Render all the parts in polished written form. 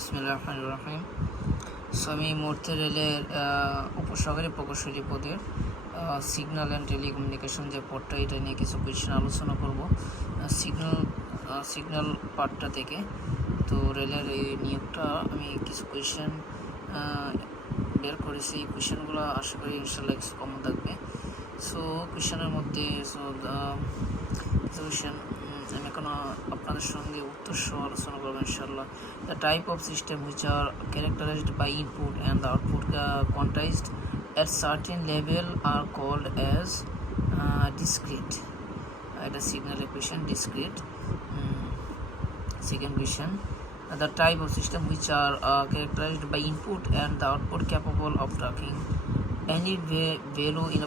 বিসমিল্লাহির রহমানির রহিম। সো আমি এই মুহূর্তে রেলের উপসহকারী প্রকৌশলী পদের সিগন্যাল অ্যান্ড টেলিকমিউনিকেশন যে পদটা, এটা নিয়ে কিছু কোয়েশ্চেন আলোচনা করব সিগন্যাল পার্টটা থেকে। তো রেলের এই নিয়োগটা আমি কিছু কোয়েশ্চেন বের করেছি। এই কোয়েশ্চেনগুলো আশা করি ইনশাল্লাহ কিছু কমন থাকবে। সো কোয়েশ্চেনের মধ্যে কোয়েশ্চেন আমি এখন আপনাদের সঙ্গে উত্তর সহ আলোচনা করবো ইনশাল্লাহ। The type of system which are characterized by input and the output quantized at certain level are called as discrete. এটা signal equation discrete. Second question, the type of system which are characterized by input and the output capable of tracking any value in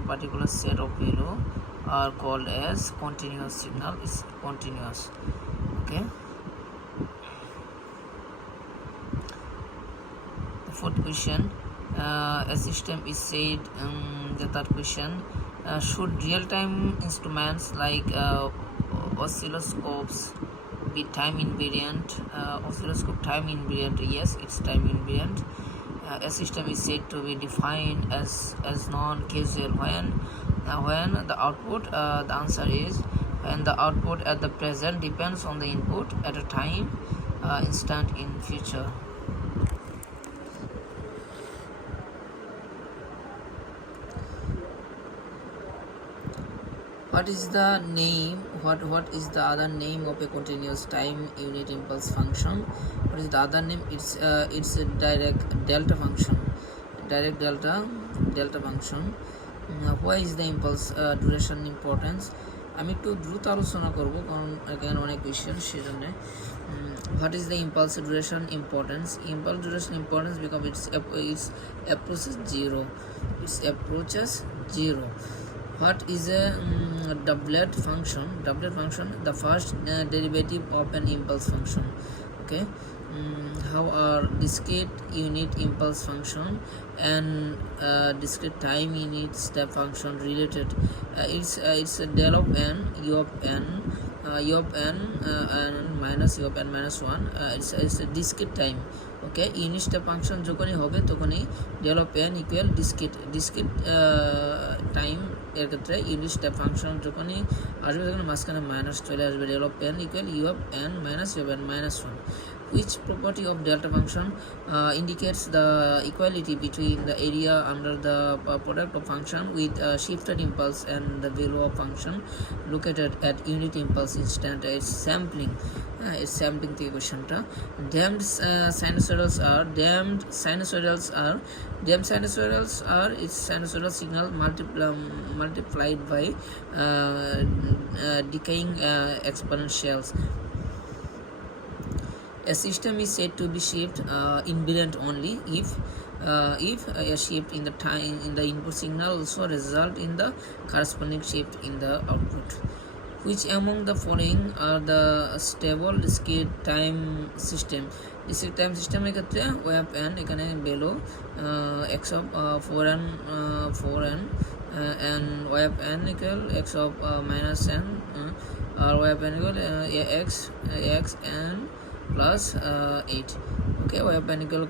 a particular set of value are called as continuous signal. Is continuous. Okay. The fourth question, a system is said. The third question, should real-time instruments like oscilloscopes be time invariant? Oscilloscope time invariant? Yes, it's time invariant. A system is said to be defined as non-causal when the output, the answer is when the output at the present depends on the input at a time instant in future. What is the name? What is the other name of a continuous time unit impulse function? What is the other name? It's a direct delta function. Direct delta function. Why is the impulse duration importance? আমি একটু দ্রুত আলোচনা করব কারণ এখানে অনেক question, সেজন্য। What is the impulse duration importance? Impulse duration importance because it's approaches zero. It approaches zero. What is a doublet function? Doublet function, the first derivative of an impulse function. Okay. How are discrete unit impulse function and discrete time unit step function related? It's a del of n, u of n, and minus u of n minus 1. It's a discrete time. Okay, unit step function যখনই হবে তখনই del of n equal discrete time এর ক্ষেত্রে unit step function যখনই আসবে তখন মাঝখানে minus চলে আসবে। del of n equal u of n minus u of n minus 1. Which property of delta function indicates the equality between the area under the product of function with shifted impulse and the value of function located at unit impulse instant? It's sampling. It's sampling the questionটা. Damped sinusoidals are its sinusoidal signal multiplied by decaying exponentials. A system is said to be shift invariant only if a shift in the time in the input signal also result in the corresponding shift in the output. Which among the following are the stable discrete time system? Discrete time system এর ক্ষেত্রে y of n এখানে below x of 4n and y of n equal x of minus n or y of n equal x n plus 8. Okay, y of n equal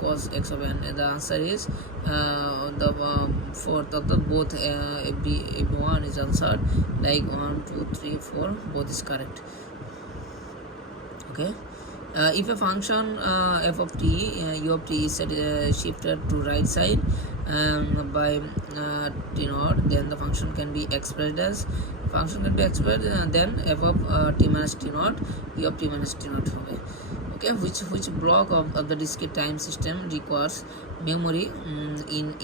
cos x of n. The answer is the fourth of the both everyone is answered, like 1 2 3 4 both is correct. Okay. If a function f of t, u of t is shifted to right side by t naught, then the function can be expressed as then f of t minus t naught, u of t minus t naught হবে। Okay, which block of the discrete time system requires memory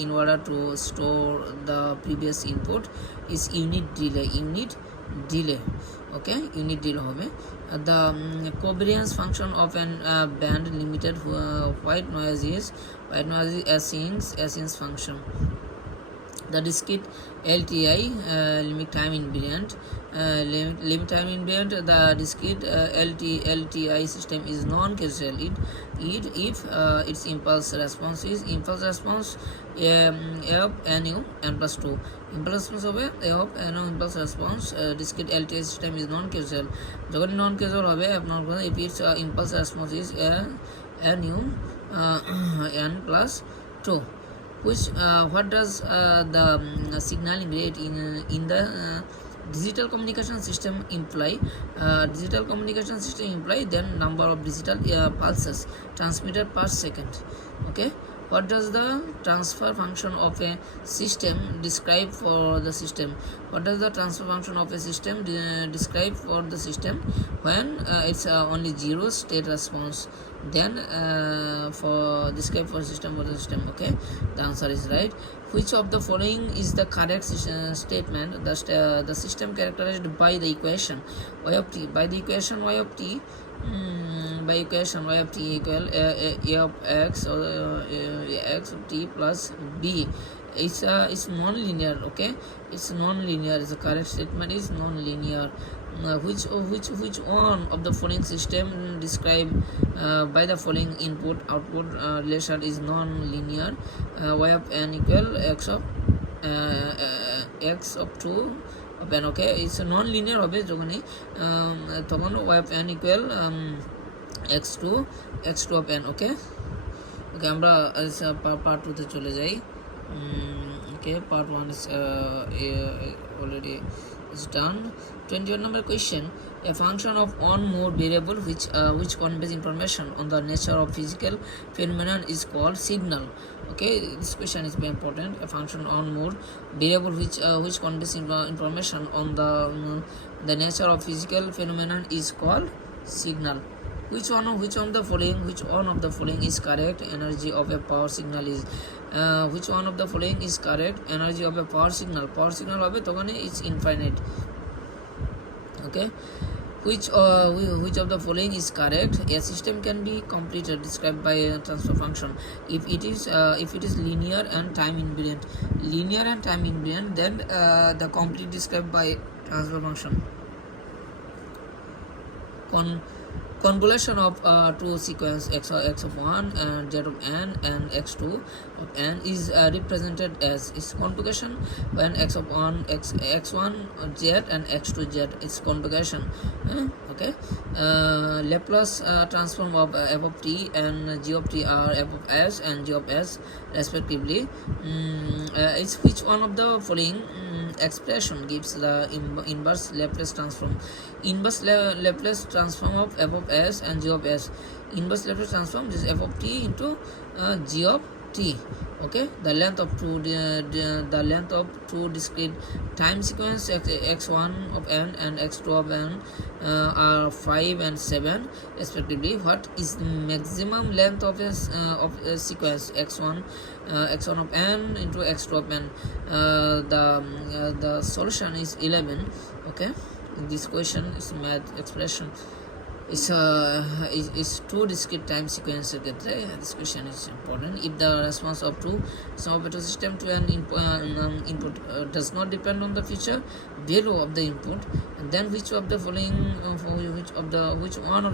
in order to store the previous input? Is unit delay. Okay, unit delay হবে। The covariance function of an band limited white noise is Asins function. the discrete LTI, limit time invariant, limit time invariant, the discrete LTI system is non-causal if its impulse response is f nu n plus 2 impulse response হবে f nu impulse response. Discrete LTI system is non-causal, যখন non-causal হবে আপনার if its impulse response is nu n plus 2. What does the signaling rate in the digital communication system imply? Digital communication system imply then number of digital pulses transmitted per second. Okay, what does the transfer function of a system describe for the system? What does the transfer function of a system describe for the system when it's only zero state response? Then for describe for system for the system. Okay, the answer is right. Which of the following is the correct statement? The system characterized by the equation y of t, by the equation y of t, by equation y of t equal a of x or x of t plus b. It's non-linear. Okay, it's non-linear. The correct statement is non-linear. Which one of the following system described by the following input output relation is non-linear? Y of n equal x of 2 of n. Okay, it's non-linear হবে যখনই তখন y of n equal x2 of n. Okay, আমরা part 2 তে চলে যাই. Okay, part 1 is already is done. 21 number question. A function of one more variable which conveys information on the nature of physical phenomenon is called signal. Okay, this question is very important. A function on more variable which conveys information on the nature of physical phenomenon is called signal. Which one of the following is correct? Energy of a power signal is which one of the following is correct? Energy of a power signal হবে তখন it's infinite. Okay, which of the following is correct? A system can be completed described by a transfer function if it is linear and time invariant. Then the complete described by transfer function. Convolution of two sequence x of 1 and z of n and x2 of n is represented as is conjugation when x1 z and x2 z is conjugation. Okay, Laplace transform of f of t and g of t are f of s and g of s respectively. It's which one of the following expression gives the inverse Laplace transform? Inverse Laplace transform of f of s and g of s. Inverse Laplace transform is f of t into g of t. Okay, the length of two discrete time sequence x1 of n and x2 of n are 5 and 7 respectively. What is the maximum length of a sequence x1 of n into x2 of n? The solution is 11. Okay, this question is math expression. Is two discrete time sequences. This question is important. If the response of some operator system to an input does not depend on the future value of the input, then which one of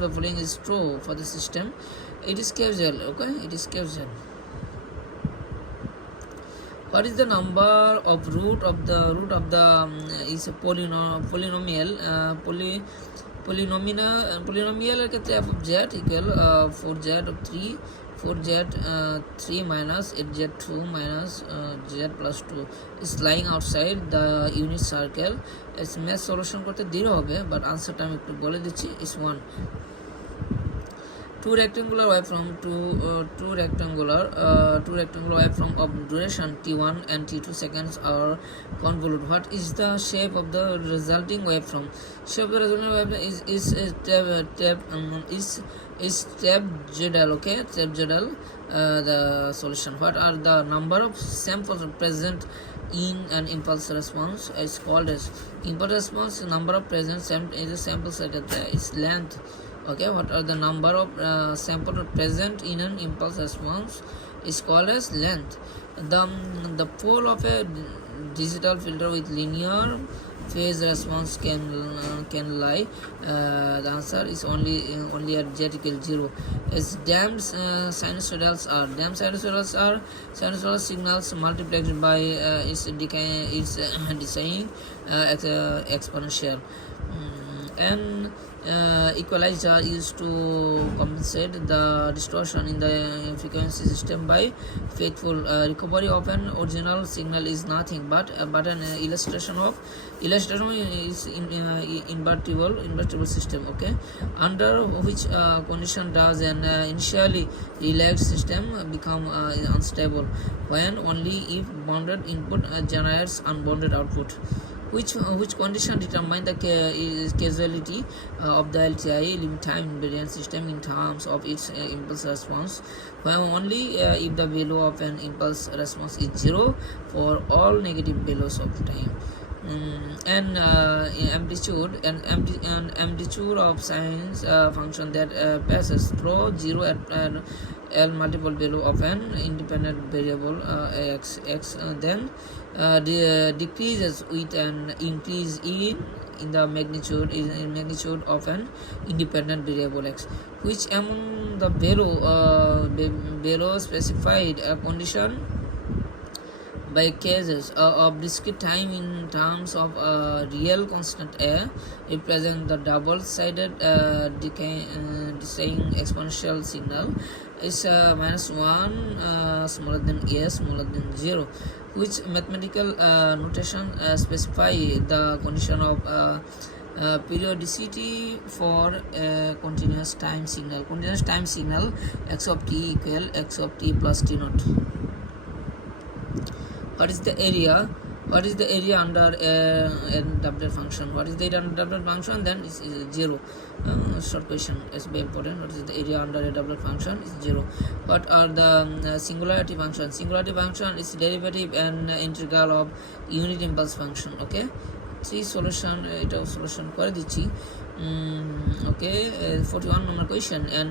the following is true for the system? It is causal. Okay, it is causal. What is the number of root of the is a polynomial polynomial ক্ষেত্রে f of z equal 4z of 3 minus 8z2 minus z plus 2 is lying outside the unit circle. Its math solution করতে 0 হবে, but answer টা আমি একটু বলে দিচ্ছি is 1. Two rectangular waveform of duration t1 and t2 seconds are convolute. What is the shape of the resulting waveform? Shape of the resulting waveform is trapezoidal. Okay, trapezoidal. The solution. What are the number of samples present in an impulse response? Is called as impulse response. Number of present is a sample set. Its length. Okay, what are the number of samples present in an impulse response is called as length. The pole of a digital filter with linear phase response can lie. The answer is only at z equals 0. As damped sinusoidals are sinusoidal signals multiplied by its decaying exponential. And equalizer used to compensate the distortion in the frequency system by faithful recovery of an original signal is nothing but an illustration is invertible system. Okay, under which condition does an initially relaxed system become unstable? When only if bounded input generates unbounded output. Which condition determine the causality of the LTI limit time invariant system in terms of its impulse response? When only if the value of an impulse response is 0 for all negative values of time. And amplitude of sine function that passes through 0 at L multiple value of an independent variable x then decreases with an increase in the magnitude of an independent variable x. Which among the below specified condition by cases of discrete time in terms of real constant a represent the double-sided decaying exponential signal is -1 smaller than a smaller than 0. Which mathematical notation specify the condition of periodicity for a continuous time signal? Continuous time signal x of t equal x of t plus t naught. What is the area under a doublet function? What is the area under doublet function? Then it's 0. Short question is very important. What is the area under a doublet function? Is 0. What are the singularity function? Singularity function is derivative and integral of unit impulse function. Okay, 3 solution করে দিচ্ছি. Okay, 41 number question. And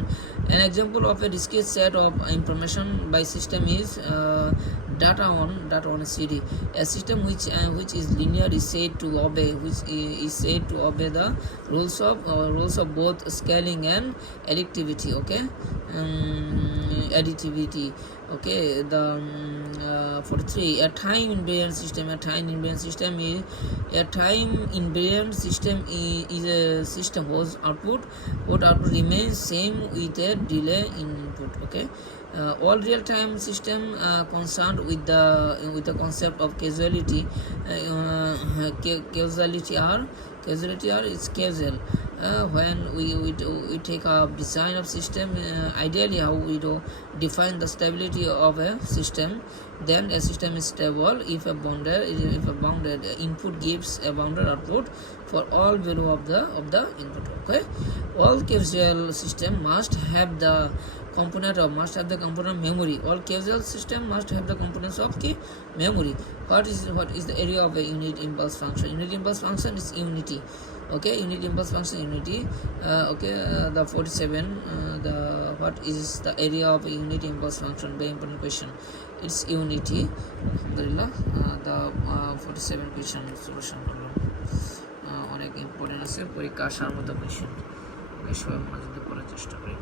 an example of a discrete set of information by system is data on a CD. A system which is linear is said to obey the rules of both scaling and additivity. Okay, additivity. Okay, the 43. A time invariant system is a system whose output remains same with a delay in input. Okay, all real-time system concerned with the concept of causality are is causal. When we take up design of system, ideally how we do define the stability of a system. Then a system is stable if a bounded input gives a bounded output for all value of the input. Okay, all causal system must have the component memory. All causal system must have the components of memory. What is the area of a unit impulse function? Unit impulse function is unity. Okay, unit impulse function unity. The 47. What is the area of a unit impulse function? Very important question. It's unity. Alhamdulillah, the 47 question solution করলাম. অনেক important আছে, পরীক্ষা আসার মতো question. সবাই মনোযোগ দিয়ে পড়ার চেষ্টা করি.